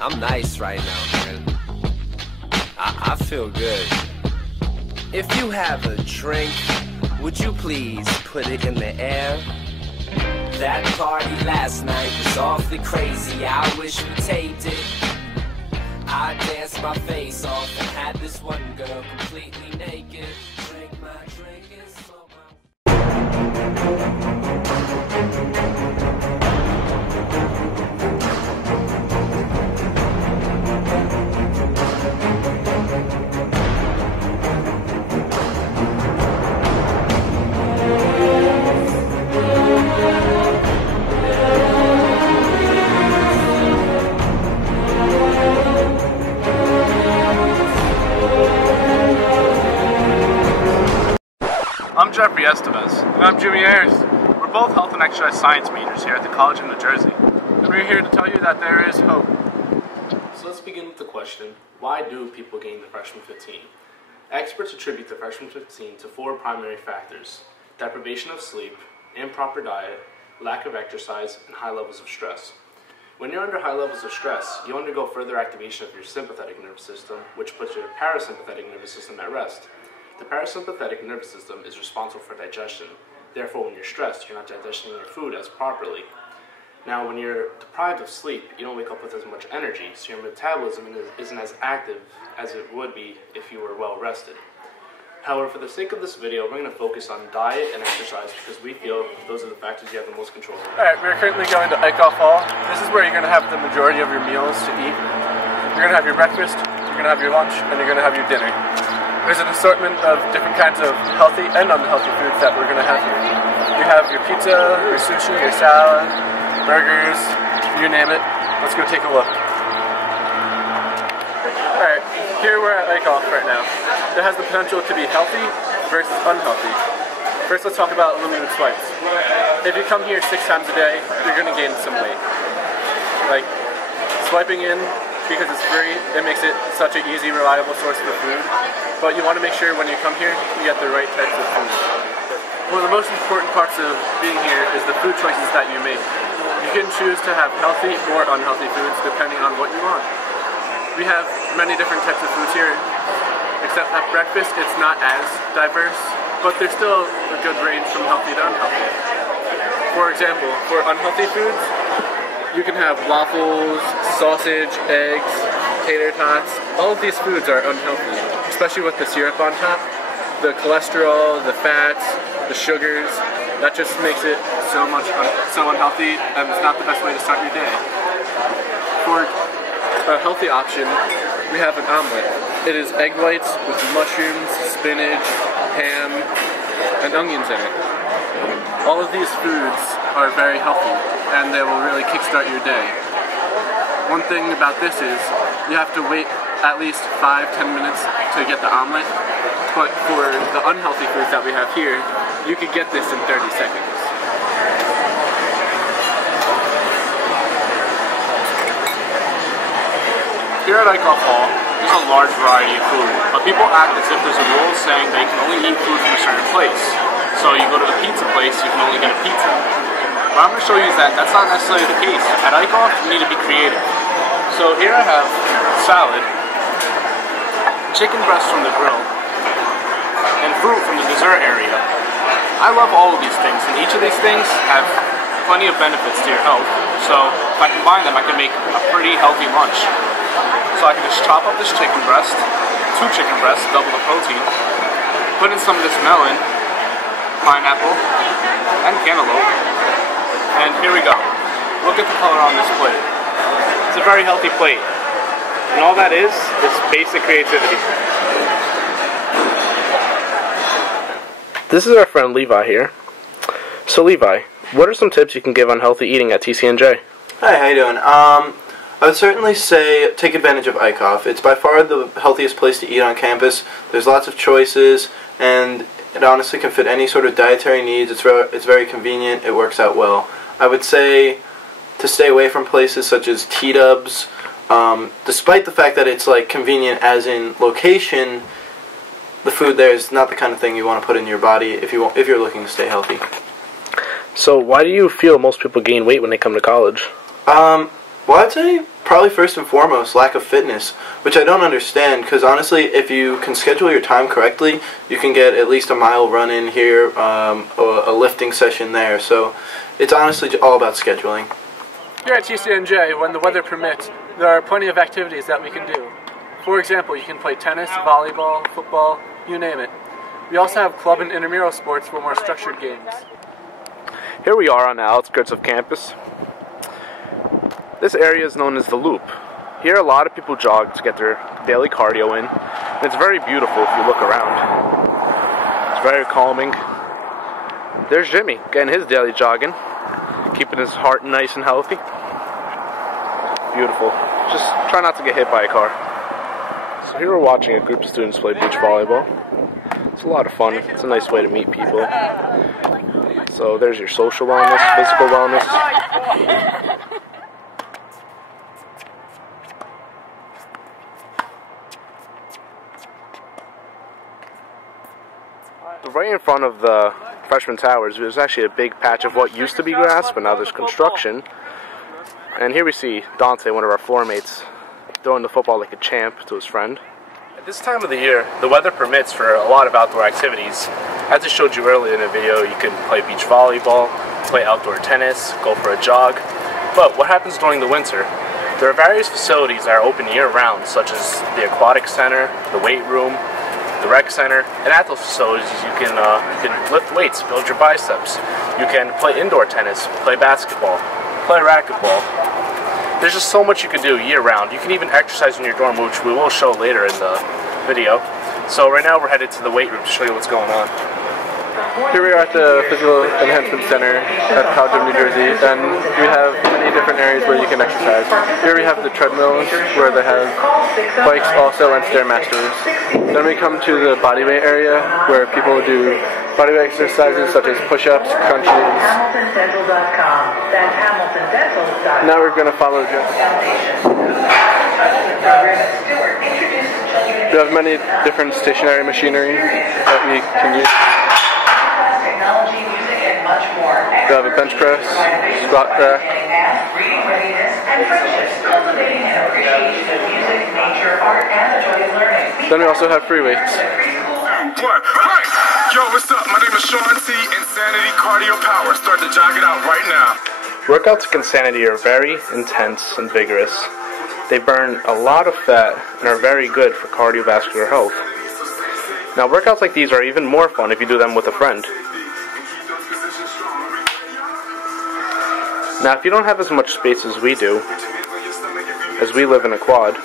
I'm nice right now, man. I feel good. If you have a drink, would you please put it in the air? That party last night was awfully crazy. I wish we taped it. I danced my face off and had this one girl completely naked. Drink my drink and smoke I'm Jeffrey Esteves. And I'm Jimmy Ayers. We're both health and exercise science majors here at the College of New Jersey. And we're here to tell you that there is hope. So let's begin with the question, why do people gain the freshman 15? Experts attribute the freshman 15 to 4 primary factors: deprivation of sleep, improper diet, lack of exercise, and high levels of stress. When you're under high levels of stress, you undergo further activation of your sympathetic nervous system, which puts your parasympathetic nervous system at rest. The parasympathetic nervous system is responsible for digestion. Therefore, when you're stressed, you're not digesting your food as properly. Now, when you're deprived of sleep, you don't wake up with as much energy, so your metabolism isn't as active as it would be if you were well rested. However, for the sake of this video, we're going to focus on diet and exercise because we feel those are the factors you have the most control over. Alright, we're currently going to Ayers Hall. This is where you're going to have the majority of your meals to eat. You're going to have your breakfast, you're going to have your lunch, and you're going to have your dinner. There's an assortment of different kinds of healthy and unhealthy foods that we're going to have here. You have your pizza, your sushi, your salad, burgers, you name it. Let's go take a look. Alright, here we're at Ayers right now. It has the potential to be healthy versus unhealthy. First, let's talk about limited swipes. If you come here 6 times a day, you're going to gain some weight. Like, swiping in, because it's free, it makes it such an easy, reliable source for food. But you want to make sure when you come here, you get the right types of food. One of the most important parts of being here is the food choices that you make. You can choose to have healthy or unhealthy foods depending on what you want. We have many different types of foods here, except at breakfast it's not as diverse, but there's still a good range from healthy to unhealthy. For example, for unhealthy foods, you can have waffles, sausage, eggs, tater tots. All of these foods are unhealthy, especially with the syrup on top. The cholesterol, the fats, the sugars, that just makes it so unhealthy, and it's not the best way to start your day. For a healthy option, we have an omelet. It is egg whites with mushrooms, spinach, ham, and onions in it. All of these foods are very healthy, and they will really kickstart your day. One thing about this is you have to wait at least 5-10 minutes to get the omelet, but for the unhealthy foods that we have here, you could get this in 30 seconds. Here at Ayers Hall, there's a large variety of food, but people act as if there's a rule saying they can only eat food from a certain place. So you go to the pizza place, you can only get a pizza. What I'm going to show you is that that's not necessarily the case. At Ayers, you need to be creative. So here I have salad, chicken breast from the grill, and fruit from the dessert area. I love all of these things, and each of these things have plenty of benefits to your health. So if I combine them, I can make a pretty healthy lunch. So I can just chop up this chicken breast, 2 chicken breasts, double the protein, put in some of this melon, pineapple, and cantaloupe, and here we go. Look at the color on this plate. It's a very healthy plate, and all that is basic creativity. This is our friend Levi here. So Levi, what are some tips you can give on healthy eating at TCNJ? Hi, how you doing? I would certainly say take advantage of Ayers. It's by far the healthiest place to eat on campus. There's lots of choices, and it honestly can fit any sort of dietary needs. It's very convenient. It works out well. I would say to stay away from places such as T-Dubs. Despite the fact that it's like convenient as in location, the food there is not the kind of thing you want to put in your body if you're looking to stay healthy. So why do you feel most people gain weight when they come to college? Well, I'd say probably first and foremost, lack of fitness, which I don't understand, because honestly, if you can schedule your time correctly, you can get at least a mile run in here, or a lifting session there, so it's honestly all about scheduling. Here at TCNJ, when the weather permits, there are plenty of activities that we can do. For example, you can play tennis, volleyball, football, you name it. We also have club and intramural sports for more structured games. Here we are on the outskirts of campus. This area is known as the Loop. Here a lot of people jog to get their daily cardio in. And it's very beautiful if you look around. It's very calming. There's Jimmy getting his daily jogging, keeping his heart nice and healthy. Beautiful. Just try not to get hit by a car. So here we're watching a group of students play beach volleyball. It's a lot of fun. It's a nice way to meet people. So there's your social wellness, physical wellness. Right in front of the freshman towers, there's actually a big patch of what used to be grass, but now there's construction. And here we see Dante, one of our floor mates, throwing the football like a champ to his friend. At this time of the year, the weather permits for a lot of outdoor activities. As I showed you earlier in the video, you can play beach volleyball, play outdoor tennis, go for a jog. But what happens during the winter? There are various facilities that are open year-round, such as the aquatic center, the weight room, the rec center, and at those facilities you can lift weights, build your biceps. You can play indoor tennis, play basketball, play racquetball. There's just so much you can do year-round. You can even exercise in your dorm, which we will show later in the video. So right now we're headed to the weight room to show you what's going on. Here we are at the Physical Enhancement Center at the College of New Jersey, and we have many different areas where you can exercise. Here we have the treadmills, where they have bikes also, and Stairmasters. Then we come to the bodyweight area, where people do bodyweight exercises such as push-ups, crunches. Now we're going to follow Jim. We have many different stationary machinery that we can use. We have a bench press, squat rack. Then we also have free weights. Yo, what's up? My name is Sean T. Insanity Cardio Power. Start to jog it out right now. Workouts at Insanity are very intense and vigorous. They burn a lot of fat and are very good for cardiovascular health. Now, workouts like these are even more fun if you do them with a friend. Now, if you don't have as much space as we do, as we live in a quad,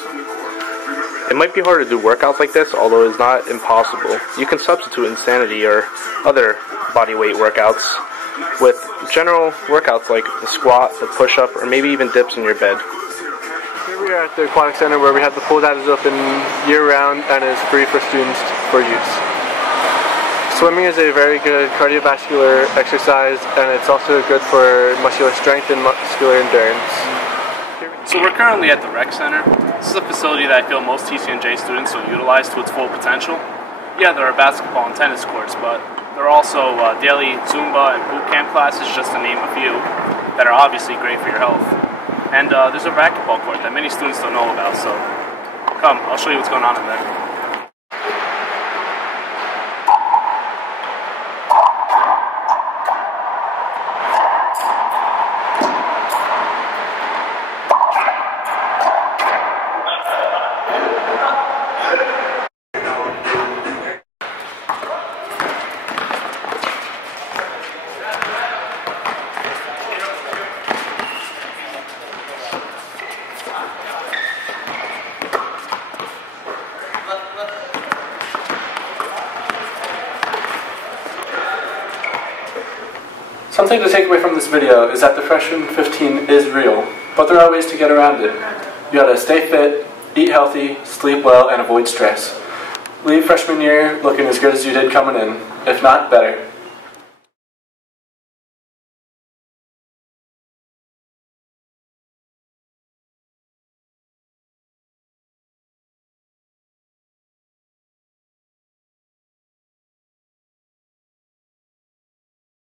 it might be hard to do workouts like this, although it's not impossible. You can substitute Insanity or other bodyweight workouts with general workouts like the squat, the push-up, or maybe even dips in your bed. Here we are at the Aquatic Center, where we have the pool that is open year-round and is free for students for use. Swimming is a very good cardiovascular exercise, and it's also good for muscular strength and muscular endurance. So we're currently at the rec center. This is a facility that I feel most TCNJ students will utilize to its full potential. Yeah, there are basketball and tennis courts, but there are also daily Zumba and boot camp classes, just to name a few, that are obviously great for your health. And there's a racquetball court that many students don't know about, so come, I'll show you what's going on in there. Something to take away from this video is that the freshman 15 is real, but there are ways to get around it. You gotta stay fit, eat healthy, sleep well, and avoid stress. Leave freshman year looking as good as you did coming in, if not better.